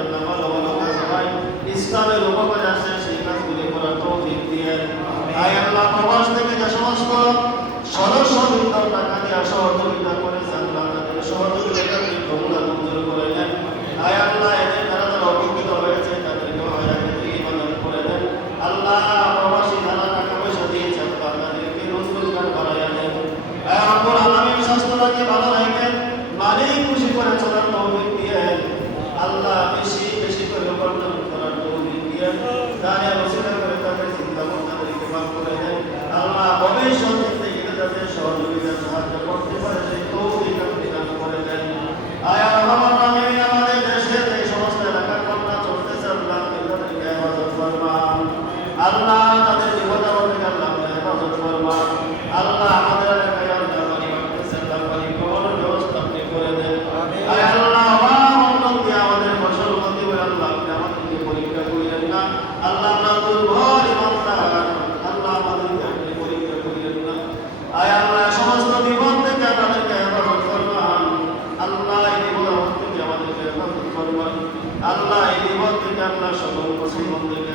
আল্লাহ ভালো ভালো কাজ হয় ইসলামের উপকারে আসে সেই কাজগুলি করার তৌফিক দিয়ে। আয় আল্লাহ প্রবাস থেকে যে সমস্ত সদস্য বৃন্দ টাকা দিয়ে সহযোগিতা করেছে আল্লাহ তাদের সহযোগিতার কবুলা মঞ্জুর করে নেন আয় আল্লাহ এদের দ্বারা যারা অভিজ্ঞতা হয়েছে তাদেরকে হায়াতে ইবাদত করে দেন আল্লাহ প্রবাসী যারা টাকা পয়সা দিয়েছে আল্লাহ তাদেরকে রোজগার বাড়াইয়া দেন আয় রব্বুল আলামিন স্বাস্থ্যটাকে ভালো রাখেন মালিক খুশি করে চলার তৌফিক দিয়ে আল্লাহ বেশি বেশি করে উপার্জন করার তৌফিক দিয়ে দাঁড়িয়ে বসিলা করে তাদের চিন্তা ভাবনাদেরকে ভাগ করে দেন আল্লাহ ভবিষ্যতে থেকে তাদের সহযোগিতা সাহায্য করতে পারে সেই তৌফিক আপনি দান করে দেন আয় রহমান আমিন আমাদের দেশের এই সমস্ত এলাকার ঘটনা চলতেছে আল্লাহ তাদেরকে হেফাজত ফরমান আল্লাহ তাদের বিপদ থেকে আল্লাহ হেফাজত ফরমান আল্লাহ আমাদের এলাকায় আল্লাহ পানি মারতেছে আল্লাহ পানি খাওয়ানোর ব্যবস্থা আপনি করে দেন আয় আল্লাহ অভাব অনটন দিয়ে আমাদের ফসল ক্ষতি করে আল্লাহ আপনি আমাদেরকে পরীক্ষা করিলেন না আল্লাহ আমরা দুর্বল আল্লাহ আমাদেরকে সমস্ত বিপদ থেকে আমাদেরকে হেফাজত আল্লাহ এই বিপদ থেকে আমাদেরকে হেফাজত আল্লাহ এই বিপদ থেকে আল্লাহ সকল মুসলমানদেরকে